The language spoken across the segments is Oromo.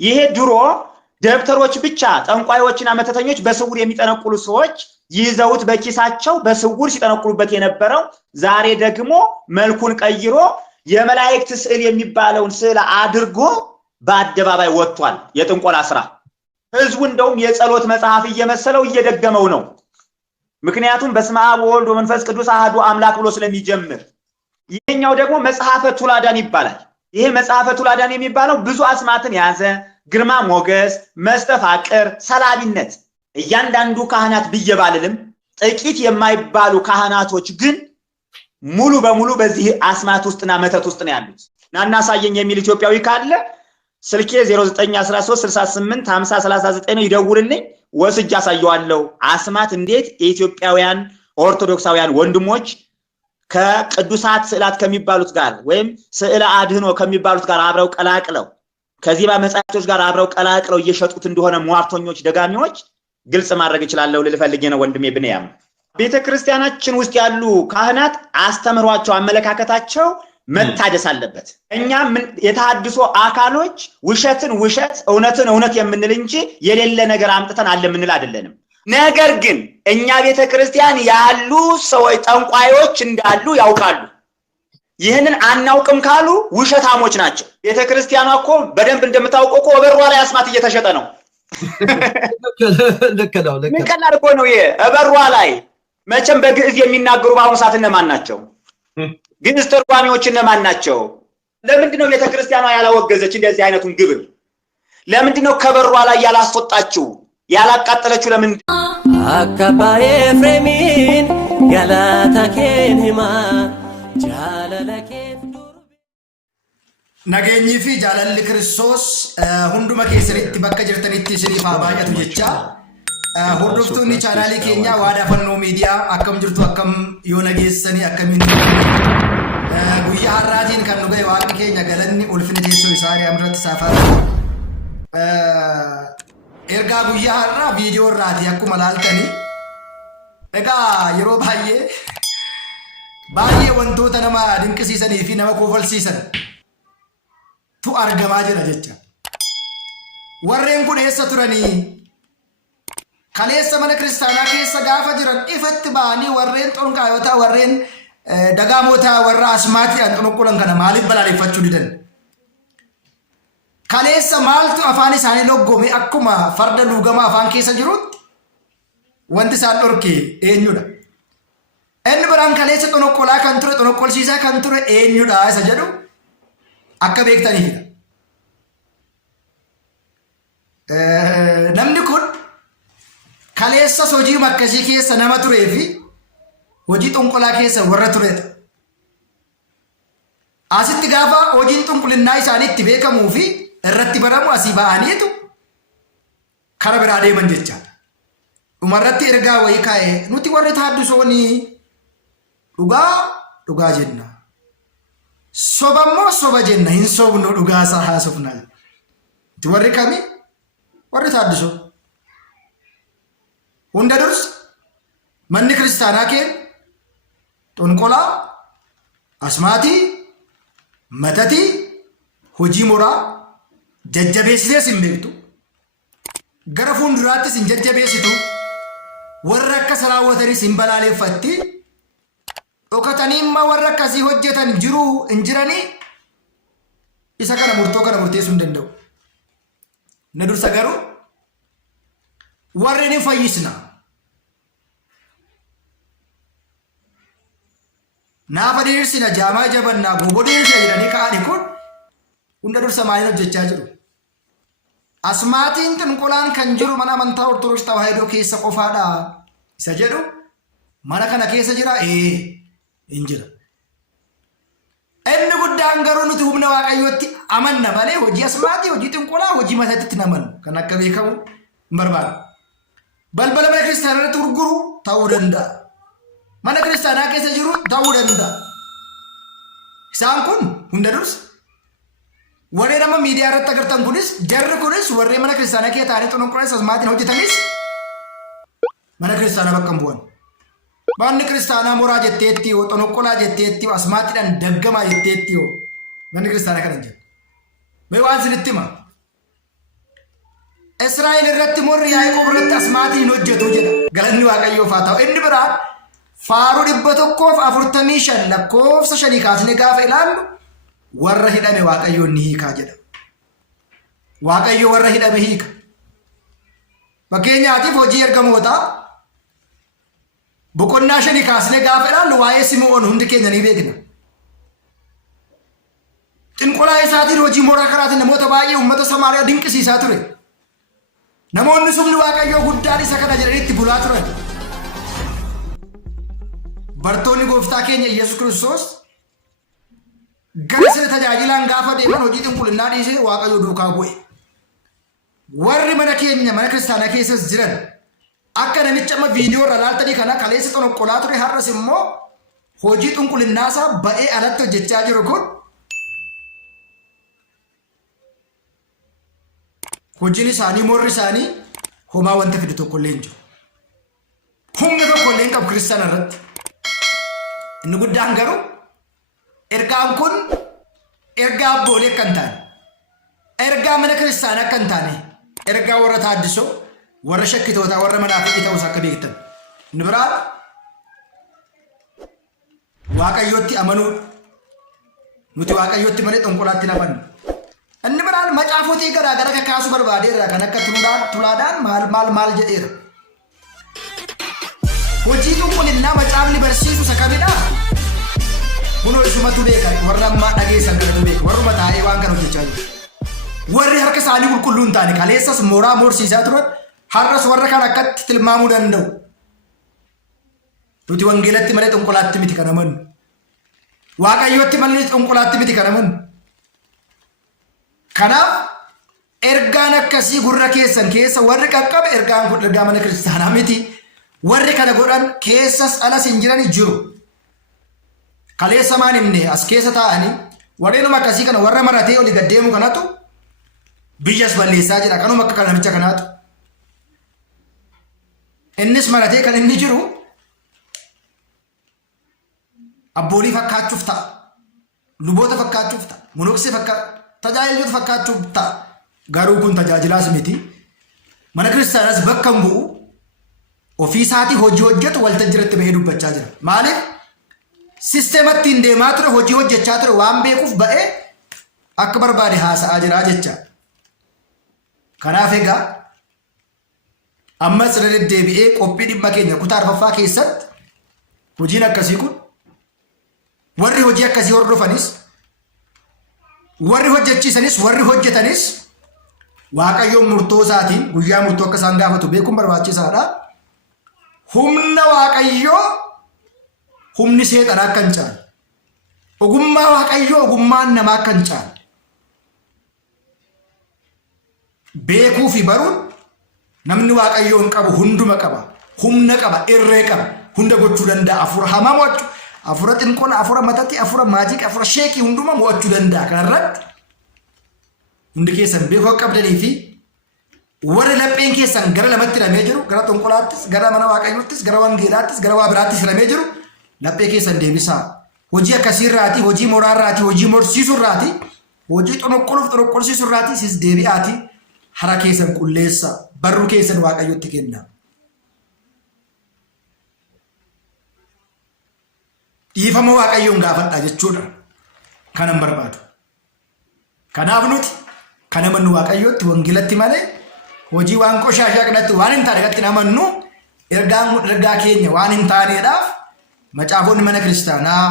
ይሄ ድሮ ደብተሮች ብቻ ጠንቋዮችና መተተኞች በስውር የሚጠነቁሉ ሰዎች ይዘውት በኪሳቸው በስውር ሲጠነቁሉበት የነበረው ዛሬ ደግሞ መልኩን ቀይሮ የመላእክት ስዕል የሚባለውን ስዕል አድርጎ በአደባባይ ወጥቷል። የጥንቆላ ስራ ህዝቡ እንደውም የጸሎት መጽሐፍ እየመሰለው እየደገመው ነው። ምክንያቱም በስመ አብ ወወልድ ወመንፈስ ቅዱስ አሐዱ አምላክ ብሎ ስለሚጀምር። ይሄኛው ደግሞ መጽሐፈ ቱላዳን ይባላል። ይሄ መጽሐፈ ቱላዳን የሚባለው ብዙ አስማትን ያዘ፣ ግርማ ሞገስ፣ መስተፋቅር፣ ሰላቢነት። እያንዳንዱ ካህናት ብየባልልም ጥቂት የማይባሉ ካህናቶች ግን ሙሉ በሙሉ በዚህ አስማት ውስጥና መተት ውስጥ ነው ያሉት። ናናሳየኝ የሚል ኢትዮጵያዊ ካለ ስልኬ 0913685039 ነው፣ ይደውልልኝ። ወስጅ አሳየዋለሁ አስማት እንዴት የኢትዮጵያውያን ኦርቶዶክሳውያን ወንድሞች ከቅዱሳት ስዕላት ከሚባሉት ጋር ወይም ስዕለ አድህኖ ከሚባሉት ጋር አብረው ቀላቅለው ከዚህ በመጻሕፍቶች ጋር አብረው ቀላቅለው እየሸጡት እንደሆነ ሟርተኞች ደጋሚዎች ግልጽ ማድረግ ይችላልው ልፈልጌ ነው ወንድሜ ብንያም። ቤተክርስቲያናችን ውስጥ ያሉ ካህናት አስተምሯቸው አመለካከታቸው መታደስ አለበት። እኛም የተሐድሶ አካሎች ውሸትን ውሸት እውነትን እውነት የምንል እንጂ የሌለ ነገር አምጥተን አለ የምንል አይደለንም። ነገር ግን እኛ ቤተክርስቲያን ያሉ ሰዎች ጠንቋዮች እንዳሉ ያውቃሉ። ይህንን አናውቅም ካሉ ውሸታሞች ናቸው። ቤተክርስቲያኗ እኮ በደንብ እንደምታውቀው እኮ በሯ ላይ አስማት እየተሸጠ ነው። ምን ቀላል እኮ ነው ይሄ በሯ ላይ። መቼም በግዕዝ የሚናገሩ በአሁኑ ሰዓት እነማን ናቸው? ግዕዝ ተርጓሚዎች እነማን ናቸው? ለምንድነው ቤተክርስቲያኗ ያላወገዘች እንደዚህ አይነቱን ግብር? ለምንድነው ከበሯ ላይ ያላስወጣችው ያላቃጠለችው? ለምን አካባዬ ፍሬሚን ገላታኬን ሂማ ጃለለኬን Nageenyi fi jaalalli Kiristoos hunduma keessanitti bakka jirtanitti isiniif haa baay'atu jecha hordoftoonni chaanaalii keenyaa waadaa fannoo miidiyaa akkam jirtu akkam yoo nageessanii akkamiin guyyaa har'aatiin kan nu ga'e waaqni keenya galanni ulfina teessoo isaa irratti saafara ergaa guyyaa har'aa viidiyoo irraati akkuma laaltanii egaa yeroo baay'ee wantoota nama dinqisiisanii fi nama kofalsiisan tu argamaa jira jecha. Warreen kun eessa turanii kaleessa mana kiristaanaa keessa gaafa jiran ifatti ba'anii warreen xonqaayotaa warreen dagaamotaa warra asmaatiidhaan xonqolan kana maaliif balaaleffachuu didan? Kaleessa maaltu afaan isaanii loggome akkuma farda luugama afaan keessa jirutti wanti isaan dhorke eenyudha? Inni biraan kaleessa xonqolaa kan ture xonqolsiisaa kan ture eenyudha isa jedhu akka beektaniifidha. Namni kun kaleessa hojii makkasii keessa nama turee fi hojii xonqolaa keessa warra turedha. Asitti gaafa hojiin xonqolinnaa isaaniitti beekamuu fi irratti baramu asii ba'aniitu kara biraa deeman jechaadha. Dhumarratti ergaa wayii kaa'ee nuti warri taaddusoonii dhugaa jenna. Sobammoo soba jenna hin sobnu dhugaasaa haasofna. Itti warri kami? Warri taaddisoo. Hunda dursa manni kiristaanaa keen xonqolaa, asmaatii, matatii, hojii moraa jajjabeessitees hin beektu. Gara fuulduraattis hin jajjabeessitu. Warra akkas raawwatanis hin balaaleeffatti. Dhokatanii imma warra akkasii hojjetan jiru hin jiranii isa kana murteessuu hin danda'u. Na dursa garuu warri ni fayyisna. Naafa diriirsina jaamaa jabannaa bobo diriirsina jedhanii ka'anii kun hunda dursa maaliin hojjechaa jiru? Asmaatiin xinqulaan kan jiru mana amantaa Ortodoksii Tawaahidoo keessa qofaadha isa jedhu mana kana keessa jira injira. Inni guddaan garuu nuti humna waaqayyootti amanna malee hojii asmaatii hojii xinqulaa hojii mataatti namannu kan akka beekamu hin barbaadu. Balbala mana kiristaanaa irratti gurguru ta'uu danda'a. Mana kiristaanaa keessa jiru ta'uu danda'a. Isaan kun hunda dursa warreen amma miidiyaa irratti agartan kunis jarri kunis warreen mana kiristaanaa keessa ta'anii xonqolaa asmaatiin hojjetanis mana kiristaanaa bakka hin bu'an. Manni kiristaanaa moraa jetteetti yoo xonqolaa jetteetti asmaatiidhaan daggamaa jetteetti yoo manni kiristaanaa kana jedhu. Mee waan isinitti hima Israa'el irratti morri Yaaqoob irratti asmaatiin hojjetu jedha. Galanni Waaqayyoof haa ta'u. Inni biraan faaruu 145 lakkoofsa 5 kaasnee gaafa ilaallu warra hidhame Waaqayyoon ni hiikaa jedha. Waaqayyo warra hidhame hiika. Fakkeenyaatiif hojii ergamootaa boqonnaa 5 kaasnee gaafa ilaallu waa'ee Simi'oon hundi keenya ni beekna. Xinqolaa isaatiin hojii mooraa karaatiin namoota baay'ee uummata Samaariyaa dinqisiisaa ture. Namoonni sumni Waaqayyoo guddaan isa kana jedhanii itti bulaa turan. Bartoonni gooftaa keenya Yesuus Kiristoos gara sirna tajaajilaan gaafa deeman hojii xinqulinnaa dhiisee Waaqayyoo duukaa bu'e. Warri mana keenya mana kiristaanaa keessas jiran akka namicha amma viidiyoo irra laaltanii kana kaleessa xonqolaa ture har'as immoo hojii xinqulinnaa isaa ba'ee alatti hojjechaa jiru kun hojiin isaanii morri isaanii homaa wanta fidu tokko illee hin jiru. Humna tokko illee hin qabu kiristaana irratti. Inni guddaan garuu ergaan kun ergaa abboolee akka hin taane, ergaa mana kiristaanaa akka hin taane, ergaa warra taaddisoo, warra shakkitootaa, warra manaafiqii ta'us akka beektan. Inni biraan Waaqayyootti amanuudha. Nuti Waaqayyootti malee xonqolaatti hin amannu. Inni biraan macaafotii garaagara kakaasuu barbaadeera kan akka tulaadhaan maal jedheera. Hojii xinqulinnaa macaafni barsiisu isa kamidhaa? Kunoo isumatu beeka warra ammaa dhageessan kanatu beeka warruma taa'ee waan kana hojjechaa jiru. Warri harka isaanii qulqulluu hin taane kaleessas mooraa morsiisaa turan har'as warra kan akkatti tilmaamuu danda'u. Nuti wangeelatti malee xinqolaatti miti kan amannu. Waaqayyootti malee xinqolaatti miti kan amannu. Kanaaf ergaan akkasii gurra keessan keessa warri qaqqabe ergaan kun ergaa mana kiristaanaa miti. Warri kana godhan keessas alas hin jiran jiru. Kaleessa maan himne as keessa taa'anii warreenuma akkasii kana warra maratee olii gaddeemu kanatu biyyas balleessaa jira. Kanuma akka namicha kanaatu. Innis maratee kan inni jiru abboolii fakkaachuuf ta'a. Luboota fakkaachuuf ta'a. Monoksee tajaajiloota fakkaachuuf ta'a. Garuu kun tajaajilaas miti. Mana kiristaanas bakka hin bu'u. Ofii isaatii hojii hojjetu waltajjiratti bahee dubbachaa jira. Maaliif? Sisteematti hin deemaa ture hojii hojjechaa ture waan beekuuf ba'ee akka barbaade haasa'aa jira jecha. Kanaaf egaa ammas irra deddeebi'ee qophii dhimma keenya kutaa arfaffaa keessatti hojiin akkasii kun warri hojii akkasii hordofanis warri hojjechiisanis warri hojjetanis Waaqayyoon murtoo isaatiin guyyaa murtoo akka isaan gaafatu beekuun barbaachisaadha. Humna Waaqayyoo humni seexanaa akka hin caalle. Ogummaa Waaqayyoo ogummaan namaa akka hin caalle. Beekuu fi baruun namni Waaqayyoon qabu hunduma qaba. Humna qaba, irree qaba. Hunda gochuu danda'a. Afura hamaa mo'achuu, afura xinqola, afura matatti, afura maajika, afura sheekii hunduma mo'achuu danda'a. Kanarratti hundi keessan beekuu akka qabdanii fi warri lapheen keessan gara lamatti hiramee jiru, gara xinqolaattis, gara mana Waaqayyoottis, gara wangeelaattis, gara waa biraattis hiramee jiru, laphee keessan deebisaa. Hojii akkasiirraati, hojii moraarraati, hojii morsiisurraati, hojii xonqolsiisurraati sis deebi'aati hara keessan qulleessa, barruu keessan Waaqayyootti kenna. Dhiifama Waaqayyoon gaafadha jechuudha kanan barbaadu. Kanaaf nuti kan amannu Waaqayyootti wangeelatti malee hojii waan qoshaashaa kanatti waan hin taane irratti amannu ergaan kun ergaa keenya waan hin taaneedhaaf macaafonni mana kiristaanaa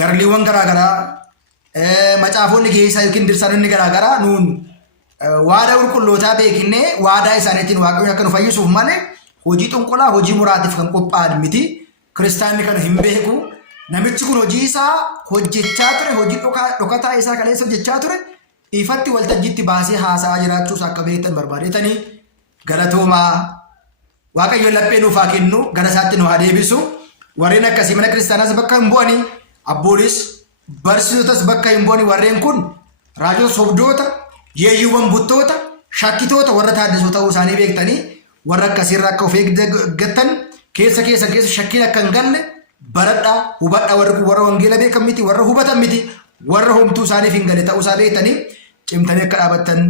garliiwwan garaagaraa macaafonni keessaa yookiin dirsaanonni garaagaraa nuun waadaa qulqullootaa beeknee waadaa isaaniitiin Waaqayyoon akka nu fayyisuuf malee hojii xinqolaa hojii muraatiif kan qophaa'an miti. Kiristaanni kana hin beeku. Namichi kun hojii isaa hojjechaa ture, hojii dhokataa isaa kaleessa hojjechaa ture. Ifatti waltajjiitti baasee haasa'aa jiraachuus akka beektan barbaadetanii galatoomaa Waaqayyoon laphee nuuf haa kennu, gara isaatti nu haa deebisu. Warreen akkasii mana kiristaanaas bakka hin bu'anii, abboolis barsiisotas bakka hin bu'anii warreen kun raajota sobdoota, yeeyyuuwwan buttoota, shakkitoota warra taaddisoo ta'uu isaanii beektanii warra akkasiirraa akka of eeggattan keessa shakkiin akka hin galle baradhaa hubadhaa. Warri kun warra wangeela beekan miti, warra hubatan miti, warra homtuu isaaniif hin galle ta'uu isaa beektanii cimtanii akka dhaabattan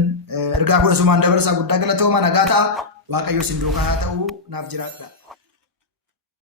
ergaa kun asumaan dabarsa guddaa galatooma nagaata waaqayyo sinduukaa haa ta'u naaf jiraadha.